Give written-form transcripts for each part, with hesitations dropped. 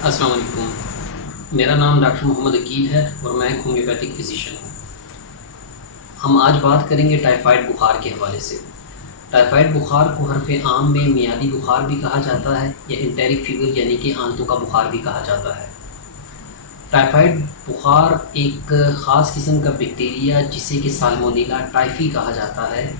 السلام علیکم، میرا نام ڈاکٹر محمد عقیل ہے اور میں ایک ہومیوپیتھک فزیشین ہوں۔ ہم آج بات کریں گے ٹائیفائڈ بخار کے حوالے سے۔ ٹائیفائڈ بخار کو حرف عام میں میادی بخار بھی کہا جاتا ہے یا انٹیرک فیور یعنی کہ آنتوں کا بخار بھی کہا جاتا ہے۔ ٹائیفائڈ بخار ایک خاص قسم کا بیکٹیریا جسے کہ سالمونیلا ٹائفی کہا جاتا ہے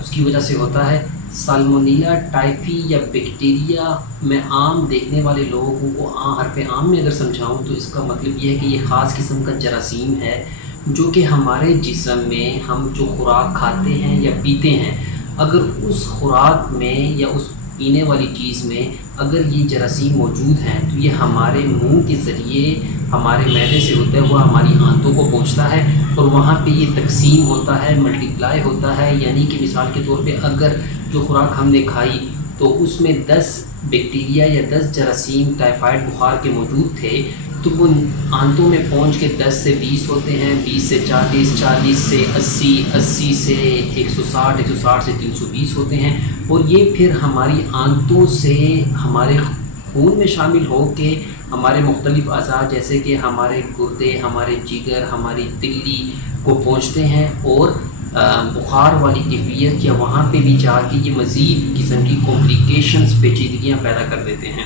اس کی وجہ سے ہوتا ہے۔ سالمونیلا ٹائفی یا بیکٹیریا میں عام دیکھنے والے لوگوں کو حرف عام میں اگر سمجھاؤں تو اس کا مطلب یہ ہے کہ یہ خاص قسم کا جراثیم ہے جو کہ ہمارے جسم میں ہم جو خوراک کھاتے ہیں یا پیتے ہیں، اگر اس خوراک میں یا اس پینے والی چیز میں اگر یہ جراثیم موجود ہیں تو یہ ہمارے منہ کے ذریعے ہمارے معدے سے ہوتا ہوا ہماری آنتوں کو پہنچتا ہے اور وہاں پہ یہ تقسیم ہوتا ہے، ملٹیپلائی ہوتا ہے۔ یعنی کہ مثال کے طور پہ اگر جو خوراک ہم نے کھائی تو اس میں 10 بیکٹیریا یا 10 جراثیم ٹائیفائڈ بخار کے موجود تھے تو وہ آنتوں میں پہنچ کے 10 سے 20 ہوتے ہیں، 20 سے 40، 40 سے 80، 80 سے 160، 160 سے 320 ہوتے ہیں، اور یہ پھر ہماری آنتوں سے ہمارے خون میں شامل ہو کے ہمارے مختلف اعضاء جیسے کہ ہمارے گردے، ہمارے جگر، ہماری تلی کو پہنچتے ہیں اور بخار والی کیفیت یا وہاں پہ بھی جا کے یہ مزید قسم کی کمپلیکیشنز پیچیدگیاں پیدا کر دیتے ہیں۔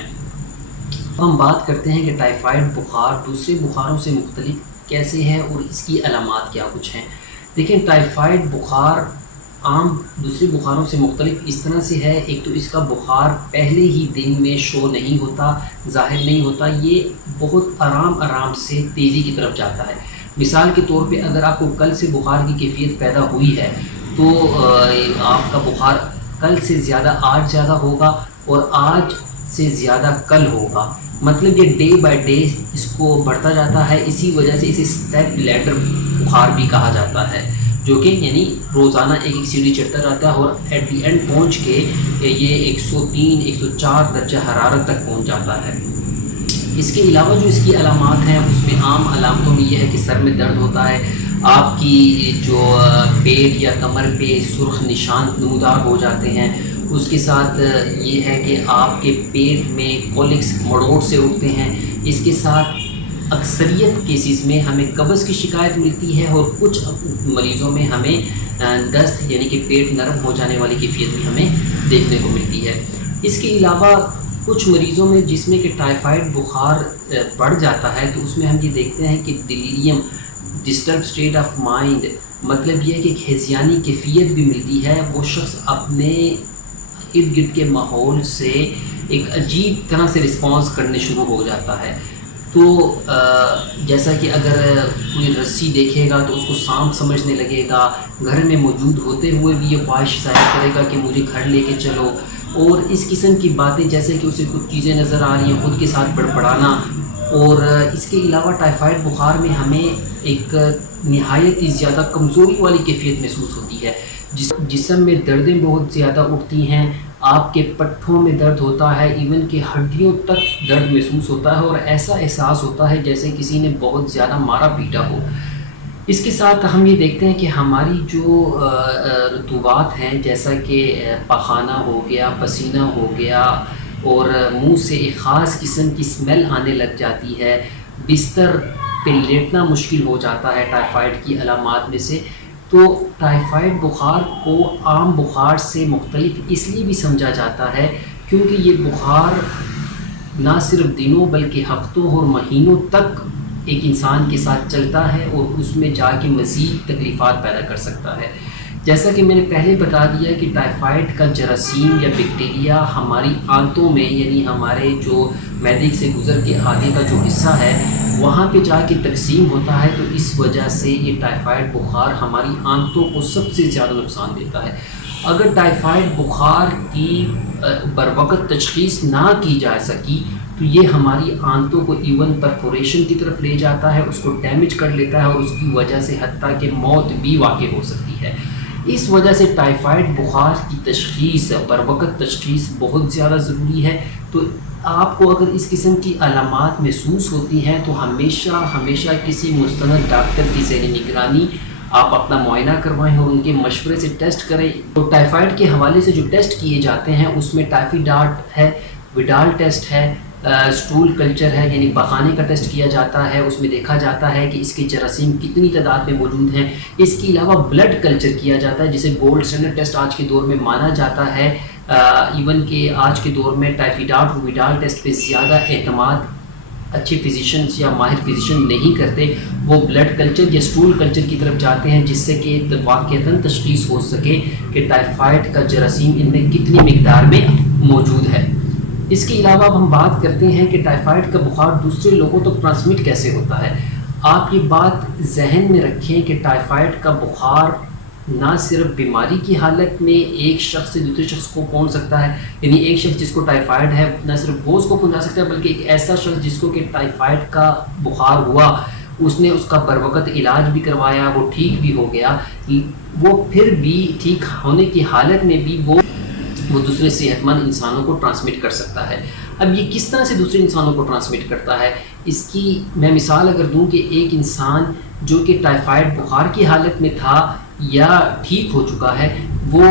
ہم بات کرتے ہیں کہ ٹائیفائڈ بخار دوسرے بخاروں سے مختلف کیسے ہے اور اس کی علامات کیا کچھ ہیں۔ دیکھیں، ٹائیفائڈ بخار عام دوسرے بخاروں سے مختلف اس طرح سے ہے، ایک تو اس کا بخار پہلے ہی دن میں شو نہیں ہوتا، ظاہر نہیں ہوتا، یہ بہت آرام سے تیزی کی طرف جاتا ہے۔ مثال کے طور پہ اگر آپ کو کل سے بخار کی کیفیت پیدا ہوئی ہے تو آپ کا بخار کل سے زیادہ آج زیادہ ہوگا اور آج سے زیادہ کل ہوگا، مطلب یہ ڈے بائی ڈے اس کو بڑھتا جاتا ہے۔ اسی وجہ سے اسے اسٹیپ لیڈر بخار بھی کہا جاتا ہے، جو کہ یعنی روزانہ ایک سیڑھی چڑھتا جاتا ہے اور ایٹ دی اینڈ پہنچ کے یہ 103، 104 درجہ حرارت تک پہنچ جاتا ہے۔ اس کے علاوہ جو اس کی علامات ہیں اس میں عام علامتوں میں یہ ہے کہ سر میں درد ہوتا ہے، آپ کی جو پیٹ یا کمر پہ سرخ نشان نمودار ہو جاتے ہیں، اس کے ساتھ یہ ہے کہ آپ کے پیٹ میں کولکس مڑوڑ سے اٹھتے ہیں، اس کے ساتھ اکثریت کیسز میں ہمیں قبض کی شکایت ملتی ہے اور کچھ مریضوں میں ہمیں دست یعنی کہ پیٹ نرم ہو جانے والی کیفیت بھی ہمیں دیکھنے کو ملتی ہے۔ اس کے علاوہ کچھ مریضوں میں جس میں کہ ٹائیفائڈ بخار بڑھ جاتا ہے تو اس میں ہم یہ دیکھتے ہیں کہ delirium, disturb state of mind, مطلب یہ ہے کہ ایک ہیزیانی کیفیت بھی ملتی ہے، وہ شخص اپنے ارد گرد کے ماحول سے ایک عجیب طرح سے رسپانس کرنے شروع ہو جاتا ہے۔ تو جیسا کہ اگر کوئی رسی دیکھے گا تو اس کو سانپ سمجھنے لگے گا، گھر میں موجود ہوتے ہوئے بھی یہ خواہش ظاہر کرے گا کہ مجھے گھر لے کے چلو، اور اس قسم کی باتیں جیسے کہ اسے کچھ چیزیں نظر آ رہی ہیں خود کے ساتھ بڑبڑانا۔ اور اس کے علاوہ ٹائیفائڈ بخار میں ہمیں ایک نہایت ہی زیادہ کمزوری والی کیفیت محسوس ہوتی ہے، جسم میں دردیں بہت زیادہ اٹھتی ہیں، آپ کے پٹھوں میں درد ہوتا ہے، ایون کہ ہڈیوں تک درد محسوس ہوتا ہے اور ایسا احساس ہوتا ہے جیسے کسی نے بہت زیادہ مارا پیٹا ہو۔ اس کے ساتھ ہم یہ دیکھتے ہیں کہ ہماری جو رطوبات ہیں جیسا کہ پخانہ ہو گیا، پسینہ ہو گیا، اور منہ سے ایک خاص قسم کی اسمیل آنے لگ جاتی ہے، بستر پہ لیٹنا مشکل ہو جاتا ہے ٹائیفائڈ کی علامات میں سے۔ تو ٹائیفائڈ بخار کو عام بخار سے مختلف اس لیے بھی سمجھا جاتا ہے کیونکہ یہ بخار نہ صرف دنوں بلکہ ہفتوں اور مہینوں تک ایک انسان کے ساتھ چلتا ہے اور اس میں جا کے مزید تکلیفات پیدا کر سکتا ہے۔ جیسا کہ میں نے پہلے بتا دیا کہ ٹائیفائڈ کا جراثیم یا بیکٹیریا ہماری آنتوں میں یعنی ہمارے جو معدے سے گزر کے آگے کا جو حصہ ہے وہاں پہ جا کے تقسیم ہوتا ہے، تو اس وجہ سے یہ ٹائیفائڈ بخار ہماری آنتوں کو سب سے زیادہ نقصان دیتا ہے۔ اگر ٹائیفائڈ بخار کی بروقت تشخیص نہ کی جا سکی تو یہ ہماری آنتوں کو ایون پرفوریشن کی طرف لے جاتا ہے، اس کو ڈیمیج کر لیتا ہے اور اس کی وجہ سے حتیٰ کہ موت بھی واقع ہو سکتی ہے۔ اس وجہ سے ٹائیفائڈ بخار کی تشخیص، بروقت تشخیص بہت زیادہ ضروری ہے۔ تو آپ کو اگر اس قسم کی علامات محسوس ہوتی ہیں تو ہمیشہ کسی مستند ڈاکٹر کی زیر نگرانی آپ اپنا معائنہ کروائیں اور ان کے مشورے سے ٹیسٹ کریں۔ تو ٹائیفائڈ کے حوالے سے جو ٹیسٹ کیے جاتے ہیں اس میں ٹائفی ڈاٹ ہے، وڈال ٹیسٹ ہے، اسٹول کلچر ہے یعنی پخانے کا ٹیسٹ کیا جاتا ہے، اس میں دیکھا جاتا ہے کہ اس کے جراثیم کتنی تعداد میں موجود ہیں۔ اس کے علاوہ بلڈ کلچر کیا جاتا ہے جسے گولڈ اسٹینڈرڈ ٹیسٹ آج کے دور میں مانا جاتا ہے، ایون کہ آج کے دور میں ٹائفیڈال روبیڈال ٹیسٹ پہ زیادہ اعتماد اچھے فزیشنز یا ماہر فزیشن نہیں کرتے، وہ بلڈ کلچر یا اسٹول کلچر کی طرف جاتے ہیں جس سے کہ واقعتاً تشخیص ہو سکے کہ ٹائفائڈ کا جراثیم ان میں کتنی مقدار میں موجود ہے۔ اس کے علاوہ اب ہم بات کرتے ہیں کہ ٹائفائڈ کا بخار دوسرے لوگوں تک ٹرانسمٹ کیسے ہوتا ہے۔ آپ یہ بات ذہن میں رکھیں کہ ٹائفائڈ کا بخار نہ صرف بیماری کی حالت میں ایک شخص سے دوسرے شخص کو پہنچ سکتا ہے، یعنی ایک شخص جس کو ٹائفائڈ ہے نہ صرف وہ اس کو پہنچا سکتا ہے، بلکہ ایک ایسا شخص جس کو کہ ٹائفائڈ کا بخار ہوا، اس نے اس کا بروقت علاج بھی کروایا، وہ ٹھیک بھی ہو گیا، وہ پھر بھی ٹھیک ہونے کی حالت میں بھی وہ دوسرے صحت مند انسانوں کو ٹرانسمٹ کر سکتا ہے۔ اب یہ کس طرح سے دوسرے انسانوں کو ٹرانسمٹ کرتا ہے، اس کی میں مثال اگر دوں کہ ایک انسان جو کہ ٹائفائڈ بخار کی حالت میں تھا یا ٹھیک ہو چکا ہے، وہ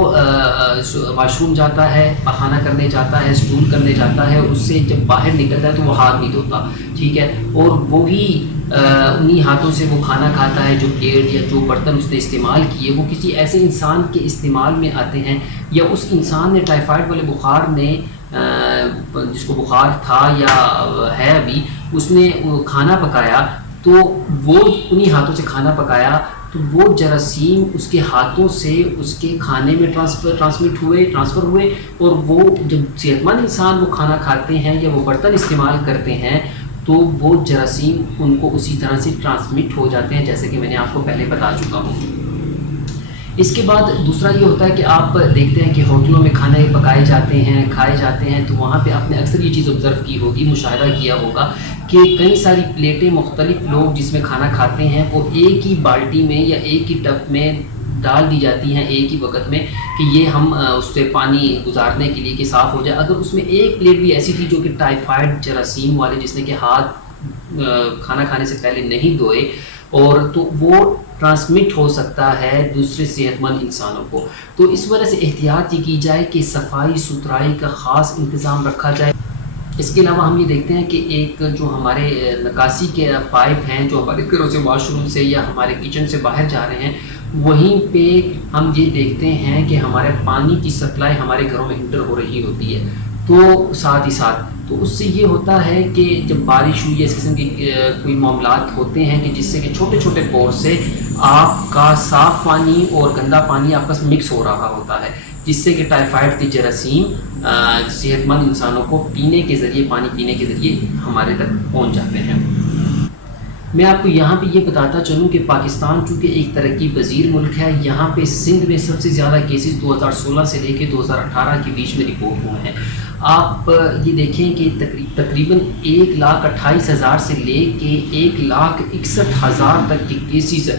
واش روم جاتا ہے، پخانہ کرنے جاتا ہے، اسٹول کرنے جاتا ہے، اس سے جب باہر نکلتا ہے تو وہ ہاتھ نہیں دھوتا، ٹھیک ہے، اور وہی انہی ہاتھوں سے وہ کھانا کھاتا ہے، جو پلیٹ یا جو برتن اس نے استعمال کیے وہ کسی ایسے انسان کے استعمال میں آتے ہیں، یا اس انسان نے ٹائفائڈ والے بخار نے جس کو بخار تھا یا ہے ابھی، اس نے کھانا پکایا تو وہ انہی ہاتھوں سے کھانا پکایا تو وہ جراثیم اس کے ہاتھوں سے اس کے کھانے میں ٹرانسفر ہوئے، اور وہ جب صحت مند انسان وہ کھانا کھاتے ہیں یا وہ برتن استعمال کرتے ہیں تو وہ جراثیم ان کو اسی طرح سے ٹرانسمٹ ہو جاتے ہیں، جیسے کہ میں نے آپ کو پہلے بتا چکا ہوں۔ اس کے بعد دوسرا یہ ہوتا ہے کہ آپ دیکھتے ہیں کہ ہوٹلوں میں کھانے پکائے جاتے ہیں، کھائے جاتے ہیں، تو وہاں پہ آپ نے اکثر یہ چیز آبزرو کی ہوگی، مشاہدہ کیا ہوگا کہ کئی ساری پلیٹیں مختلف لوگ جس میں کھانا کھاتے ہیں وہ ایک ہی بالٹی میں یا ایک ہی ٹب میں ڈال دی جاتی ہیں ایک ہی وقت میں کہ یہ ہم اس سے پانی گزارنے کے لیے کہ صاف ہو جائے۔ اگر اس میں ایک پلیٹ بھی ایسی تھی جو کہ ٹائفائڈ جراثیم والے جس نے کہ ہاتھ کھانا کھانے سے پہلے نہیں دھوئے، اور تو وہ ٹرانسمٹ ہو سکتا ہے دوسرے صحت مند انسانوں کو۔ تو اس وجہ سے احتیاط یہ کی جائے کہ صفائی ستھرائی کا خاص انتظام رکھا جائے۔ اس کے علاوہ ہم یہ دیکھتے ہیں کہ ایک جو ہمارے نکاسی کے پائپ ہیں جو ہمارے گھروں سے واش روم سے یا ہمارے کچن سے باہر جا رہے ہیں، وہیں پہ ہم یہ دیکھتے ہیں کہ ہمارے پانی کی سپلائی ہمارے گھروں میں انٹر ہو رہی ہوتی ہے، تو ساتھ ہی ساتھ تو اس سے یہ ہوتا ہے کہ جب بارش ہوئی یا اس قسم کے کوئی معاملات ہوتے ہیں کہ جس سے کہ چھوٹے چھوٹے پور سے آپ کا صاف پانی اور گندا پانی آپس میں مکس ہو رہا ہوتا ہے، جس سے کہ ٹائفائڈ کی جراثیم صحت مند انسانوں کو پینے کے ذریعے، پانی پینے کے ذریعے ہمارے تک پہنچ جاتے ہیں۔ میں آپ کو یہاں پہ یہ بتاتا چلوں کہ پاکستان چونکہ ایک ترقی پذیر ملک ہے، یہاں پہ سندھ میں سب سے زیادہ کیسز 2016 سے لے کے 2018 کے بیچ میں رپورٹ ہوئے ہیں۔ آپ یہ دیکھیں کہ تقریباً 1,28,000 سے لے کے 1,61,000 تک کے کیسز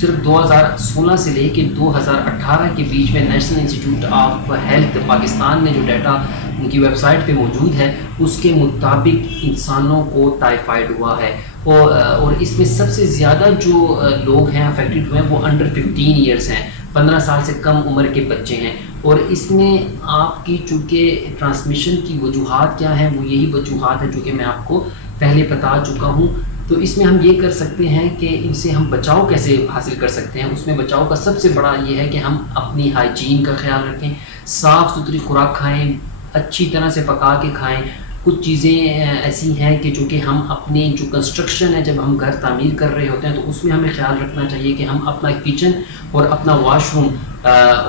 صرف 2016 سے لے کے 2018 کے بیچ میں national institute of health Pakistan نے جو ڈیٹا ان کی ویب سائٹ پہ موجود ہے اس کے مطابق انسانوں کو ٹائفائڈ ہوا ہے، اور اس میں سب سے زیادہ جو لوگ ہیں افیکٹڈ ہوئے ہیں وہ انڈر 15 ایئرس ہیں، 15 سال سے کم عمر کے بچے ہیں، اور اس میں آپ کی چونکہ ٹرانسمیشن کی وجوہات کیا ہیں، وہ یہی وجوہات ہیں جو کہ میں آپ کو پہلے بتا چکا ہوں۔ تو اس میں ہم یہ کر سکتے ہیں کہ ان سے ہم بچاؤ کیسے حاصل کر سکتے ہیں۔ اس میں بچاؤ کا سب سے بڑا یہ ہے کہ ہم اپنی ہائیجین کا خیال رکھیں، صاف ستھری خوراک کھائیں، اچھی طرح سے پکا کے کھائیں۔ کچھ چیزیں ایسی ہیں کہ جو کہ ہم اپنی جو کنسٹرکشن ہے جب ہم گھر تعمیر کر رہے ہوتے ہیں تو اس میں ہمیں خیال رکھنا چاہیے کہ ہم اپنا کچن اور اپنا واش روم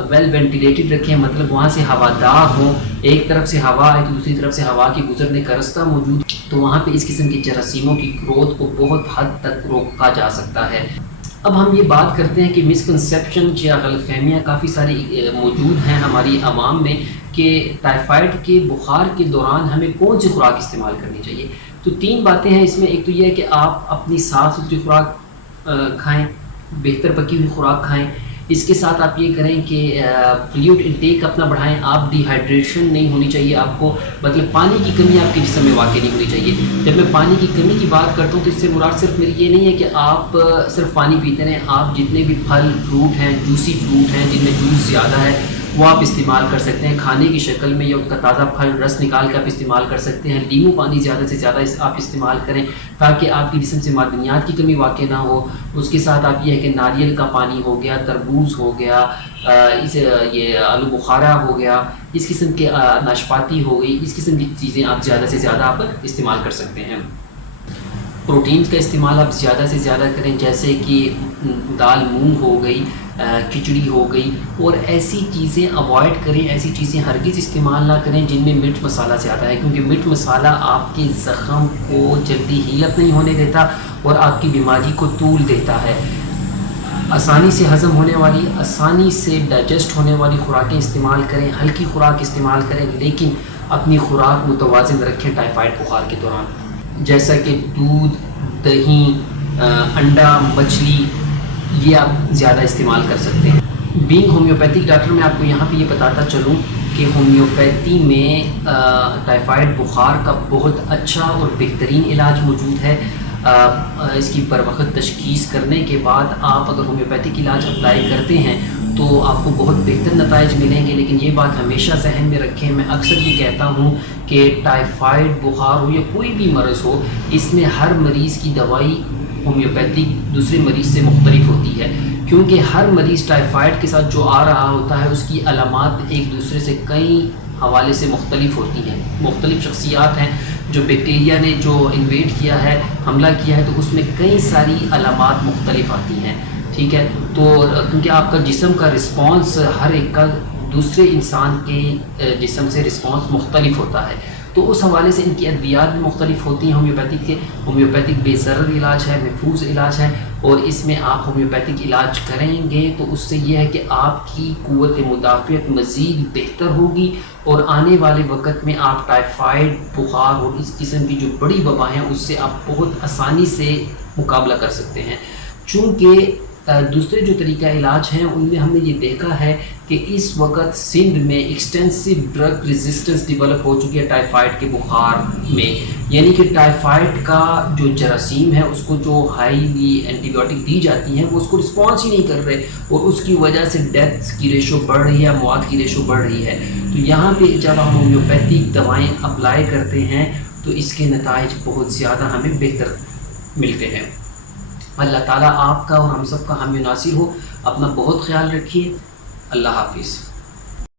ویل وینٹیلیٹڈ رکھیں، مطلب وہاں سے ہوادار ہوں، ایک طرف سے ہوا آئے تو دوسری طرف سے ہوا کے گزرنے کا رستہ موجود، تو وہاں پہ اس قسم کی جراثیموں کی گروتھ کو بہت حد تک روکا جا سکتا ہے۔ اب ہم یہ بات کرتے ہیں کہ مسکنسیپشن یا غلط فہمیاں کافی ساری موجود ہیں ہماری عوام میں کہ ٹائفائڈ کے بخار کے دوران ہمیں کون سی خوراک استعمال کرنی چاہیے۔ تو 3 باتیں ہیں اس میں، ایک تو یہ ہے کہ آپ اپنی صاف ستھری خوراک کھائیں، بہتر پکی ہوئی خوراک کھائیں، اس کے ساتھ آپ یہ کریں کہ فلوئڈ انٹیک اپنا بڑھائیں، آپ ڈی ہائیڈریشن نہیں ہونی چاہیے آپ کو، مطلب پانی کی کمی آپ کے جسم میں واقع نہیں ہونی چاہیے۔ جب میں پانی کی کمی کی بات کرتا ہوں تو اس سے مراد صرف میری یہ نہیں ہے کہ آپ صرف پانی پیتے رہیں، آپ جتنے بھی پھل فروٹ ہیں، جوسی فروٹ ہیں جن میں جوس زیادہ ہے، وہ آپ استعمال کر سکتے ہیں کھانے کی شکل میں، یا اس کا تازہ پھل رس نکال کے آپ استعمال کر سکتے ہیں۔ لیمو پانی زیادہ سے زیادہ آپ استعمال کریں تاکہ آپ کی جسم سے معدنیات کی کمی واقع نہ ہو۔ اس کے ساتھ آپ یہ ہے کہ ناریل کا پانی ہو گیا، تربوز ہو گیا، یہ آلو بخارا ہو گیا، اس قسم کے ناشپاتی ہو گئی، اس قسم کی چیزیں آپ زیادہ سے زیادہ آپ استعمال کر سکتے ہیں۔ پروٹینز کا استعمال آپ زیادہ سے زیادہ کریں، جیسے کہ دال مونگ ہو گئی، کھچڑی ہو گئی، اور ایسی چیزیں اوائڈ کریں، ایسی چیزیں ہرگز استعمال نہ کریں جن میں مرچ مسالہ زیادہ ہے، کیونکہ مرچ مسالہ آپ کے زخم کو جلدی ہیل اپ نہیں ہونے دیتا اور آپ کی بیماری کو طول دیتا ہے۔ آسانی سے ہضم ہونے والی، آسانی سے ڈائجسٹ ہونے والی خوراکیں استعمال کریں، ہلکی خوراک استعمال کریں، لیکن اپنی خوراک متوازن رکھیں ٹائیفائڈ بخار کے دوران، جیسا کہ دودھ، دہی، انڈا، مچھلی، یہ آپ زیادہ استعمال کر سکتے ہیں۔ بینگ ہومیوپیتھک ڈاکٹر میں آپ کو یہاں پہ یہ بتاتا چلوں کہ ہومیوپیتھی میں ٹائیفائڈ بخار کا بہت اچھا اور بہترین علاج موجود ہے۔ اس کی پر وقت تشخیص کرنے کے بعد آپ اگر ہومیوپیتھک علاج اپلائی کرتے ہیں تو آپ کو بہت بہتر نتائج ملیں گے، لیکن یہ بات ہمیشہ ذہن میں رکھیں، میں اکثر یہ کہتا ہوں کہ ٹائیفائڈ بخار ہو یا کوئی بھی مرض ہو، اس میں ہر مریض کی دوائی ہومیوپیتھک دوسرے مریض سے مختلف ہوتی ہے، کیونکہ ہر مریض ٹائیفائڈ کے ساتھ جو آ رہا ہوتا ہے اس کی علامات ایک دوسرے سے کئی حوالے سے مختلف ہوتی ہیں۔ مختلف شخصیات ہیں، جو بیکٹیریا نے جو انویڈ کیا ہے، حملہ کیا ہے، تو اس میں کئی ساری علامات مختلف آتی ہیں، ٹھیک ہے۔ تو کیونکہ آپ کا جسم کا رسپانس ہر ایک کا دوسرے انسان کے جسم سے رسپانس مختلف ہوتا ہے، تو اس حوالے سے ان کی ادویات بھی مختلف ہوتی ہیں۔ ہومیوپیتھک بے ضرر علاج ہے، محفوظ علاج ہے، اور اس میں آپ ہومیوپیتھک علاج کریں گے تو اس سے یہ ہے کہ آپ کی قوت مدافعت مزید بہتر ہوگی، اور آنے والے وقت میں آپ ٹائیفائڈ بخار اور اس قسم کی جو بڑی وبا ہیں اس سے آپ بہت آسانی سے مقابلہ کر سکتے ہیں۔ چونکہ دوسرے جو طریقہ علاج ہیں ان میں ہم نے یہ دیکھا ہے کہ اس وقت سندھ میں ایکسٹینسو ڈرگ ریزسٹنس ڈیولپ ہو چکی ہے ٹائیفائڈ کے بخار میں، یعنی کہ ٹائیفائڈ کا جو جراثیم ہے اس کو جو ہائیلی اینٹی بایوٹک دی جاتی ہیں وہ اس کو رسپانس ہی نہیں کر رہے، اور اس کی وجہ سے ڈیتھس کی ریشو بڑھ رہی ہے، موت کی ریشو بڑھ رہی ہے۔ تو یہاں پہ جب ہم ہومیوپیتھک دوائیں اپلائی کرتے ہیں تو اس کے نتائج بہت زیادہ ہمیں بہتر ملتے ہیں۔ اللہ تعالیٰ آپ کا اور ہم سب کا حامی و ناصر ہو۔ اپنا بہت خیال رکھیے۔ اللہ حافظ۔